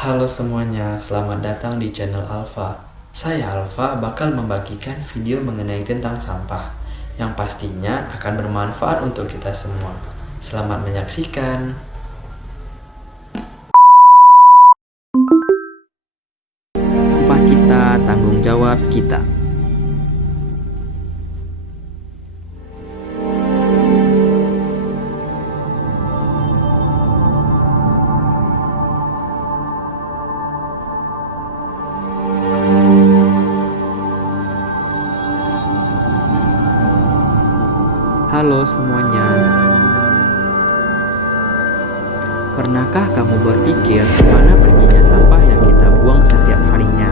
Halo semuanya, selamat datang di channel Alfa. Saya Alfa bakal membagikan video mengenai tentang sampah yang pastinya akan bermanfaat untuk kita semua. Selamat menyaksikan. Sampah kita, tanggung jawab kita. Halo semuanya. Pernahkah kamu berpikir kemana perginya sampah yang kita buang setiap harinya?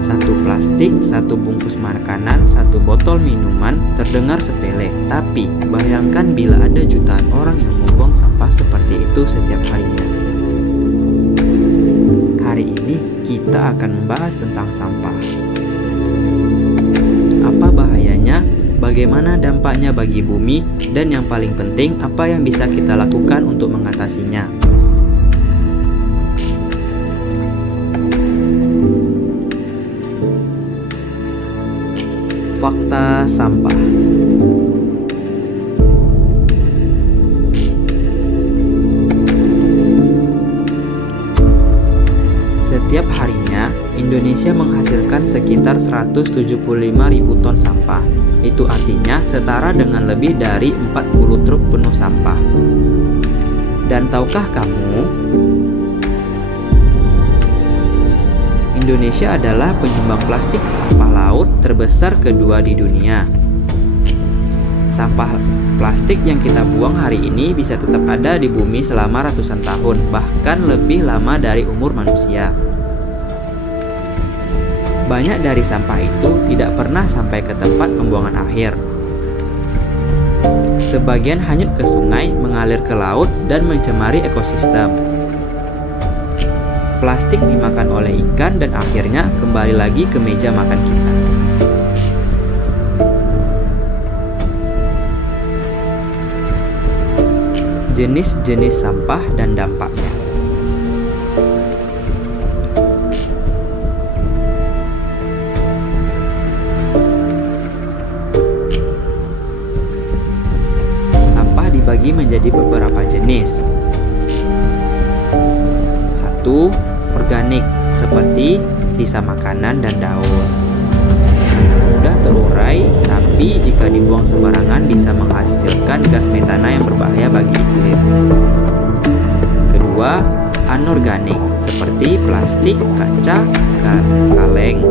Satu plastik, satu bungkus makanan, satu botol minuman terdengar sepele. Tapi bayangkan bila ada jutaan orang yang membuang sampah seperti itu setiap harinya. Hari ini kita akan membahas tentang sampah. Apa bahayanya? Bagaimana dampaknya bagi bumi, dan yang paling penting, apa yang bisa kita lakukan untuk mengatasinya. Fakta sampah. Setiap harinya, Indonesia menghasilkan sekitar 175.000 ton sampah. Itu artinya setara dengan lebih dari 40 truk penuh sampah. Dan tahukah kamu, Indonesia adalah penyumbang plastik sampah laut terbesar kedua di dunia. Sampah plastik yang kita buang hari ini bisa tetap ada di bumi selama ratusan tahun, bahkan lebih lama dari umur manusia. Banyak dari sampah itu tidak pernah sampai ke tempat pembuangan akhir. Sebagian hanyut ke sungai, mengalir ke laut, dan mencemari ekosistem. Plastik dimakan oleh ikan dan akhirnya kembali lagi ke meja makan kita. Jenis-jenis sampah dan dampaknya. Dibagi menjadi beberapa jenis. 1. Organik, seperti sisa makanan dan daun. Mudah terurai, tapi jika dibuang sembarangan bisa menghasilkan gas metana yang berbahaya bagi iklim. Kedua, anorganik, seperti plastik, kaca, kaleng.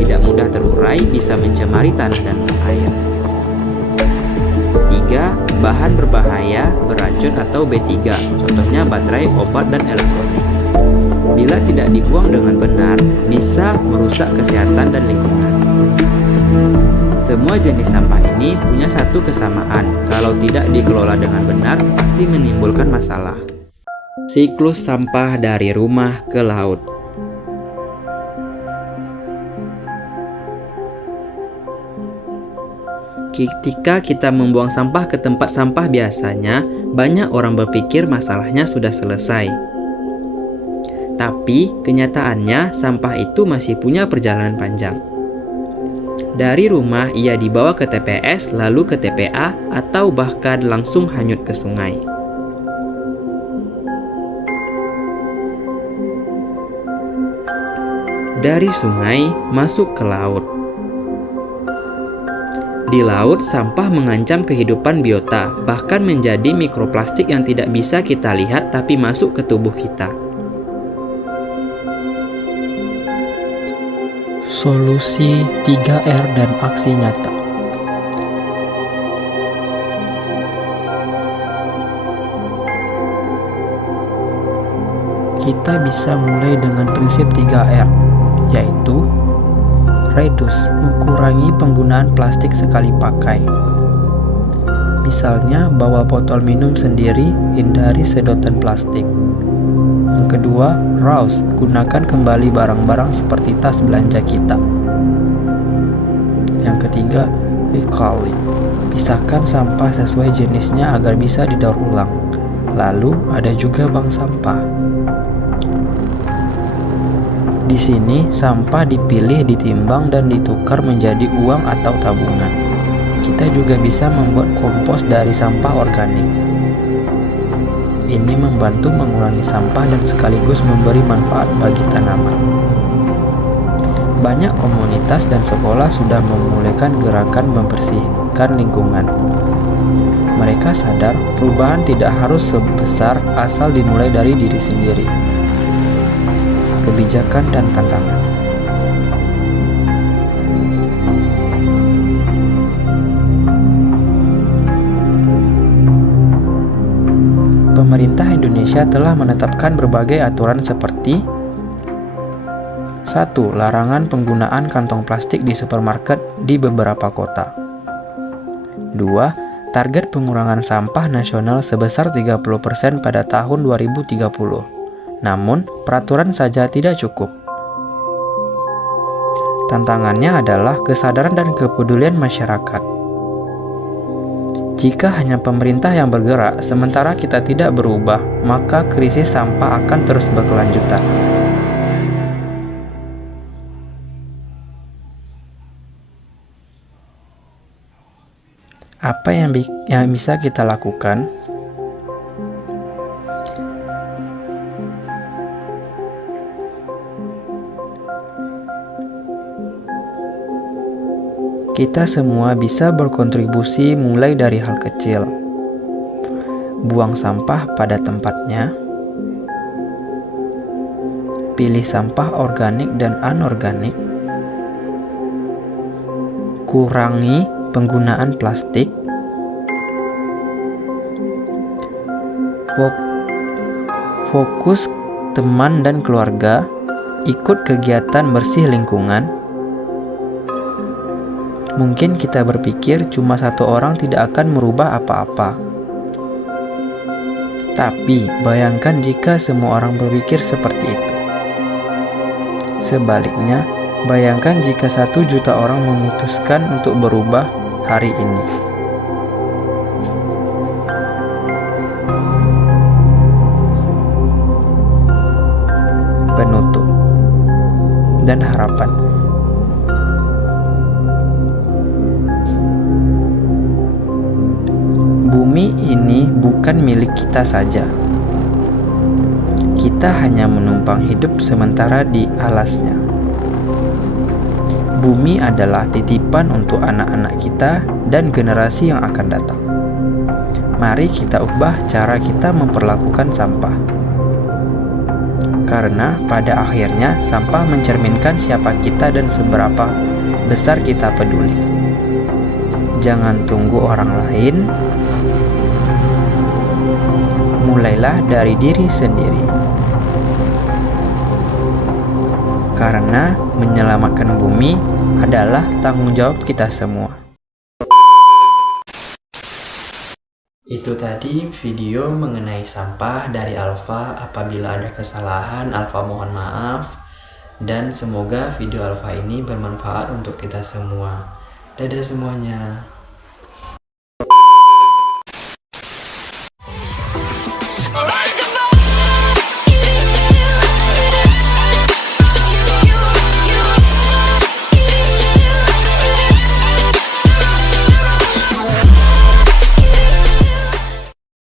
Tidak mudah terurai, bisa mencemari tanah dan air. 3. Bahan berbahaya, beracun atau B3, contohnya baterai, obat, dan elektronik. Bila tidak dibuang dengan benar, bisa merusak kesehatan dan lingkungan. Semua jenis sampah ini punya satu kesamaan, kalau tidak dikelola dengan benar, pasti menimbulkan masalah. Siklus sampah dari rumah ke laut. Ketika kita membuang sampah ke tempat sampah biasanya, banyak orang berpikir masalahnya sudah selesai. Tapi, kenyataannya sampah itu masih punya perjalanan panjang. Dari rumah ia dibawa ke TPS, lalu ke TPA, atau bahkan langsung hanyut ke sungai. Dari sungai, masuk ke laut. Di laut, sampah mengancam kehidupan biota, bahkan menjadi mikroplastik yang tidak bisa kita lihat tapi masuk ke tubuh kita. Solusi 3R dan aksi nyata. Kita bisa mulai dengan prinsip 3R, yaitu reduce, mengurangi penggunaan plastik sekali pakai. Misalnya, bawa botol minum sendiri, hindari sedotan plastik. Yang kedua, reuse, gunakan kembali barang-barang seperti tas belanja kita. Yang ketiga, recycling, pisahkan sampah sesuai jenisnya agar bisa didaur ulang. Lalu, ada juga bank sampah. Di sini, sampah dipilih, ditimbang, dan ditukar menjadi uang atau tabungan. Kita juga bisa membuat kompos dari sampah organik. Ini membantu mengurangi sampah dan sekaligus memberi manfaat bagi tanaman. Banyak komunitas dan sekolah sudah memulaikan gerakan membersihkan lingkungan. Mereka sadar perubahan tidak harus sebesar asal dimulai dari diri sendiri. Kebijakan dan tantangan. Pemerintah Indonesia telah menetapkan berbagai aturan seperti 1. Larangan penggunaan kantong plastik di supermarket di beberapa kota. 2. Target pengurangan sampah nasional sebesar 30% pada tahun 2030. Namun, peraturan saja tidak cukup. Tantangannya adalah kesadaran dan kepedulian masyarakat. Jika hanya pemerintah yang bergerak, sementara kita tidak berubah, maka krisis sampah akan terus berkelanjutan. Apa yang bisa kita lakukan? Kita semua bisa berkontribusi mulai dari hal kecil. Buang sampah pada tempatnya. Pilih sampah organik dan anorganik. Kurangi penggunaan plastik. Fokus teman dan keluarga. Ikut kegiatan bersih lingkungan. Mungkin kita berpikir cuma satu orang tidak akan merubah apa-apa. Tapi bayangkan jika semua orang berpikir seperti itu. Sebaliknya, bayangkan jika 1 juta orang memutuskan untuk berubah hari ini. Penutup dan harapan. Bumi ini bukan milik kita saja. Kita hanya menumpang hidup sementara di alasnya. Bumi adalah titipan untuk anak-anak kita dan generasi yang akan datang. Mari kita ubah cara kita memperlakukan sampah. Karena pada akhirnya sampah mencerminkan siapa kita dan seberapa besar kita peduli. Jangan tunggu orang lain. Mulailah dari diri sendiri. Karena menyelamatkan bumi adalah tanggung jawab kita semua. Itu tadi video mengenai sampah dari Alfa. Apabila ada kesalahan, Alfa mohon maaf. Dan semoga video Alfa ini bermanfaat untuk kita semua. Dadah semuanya.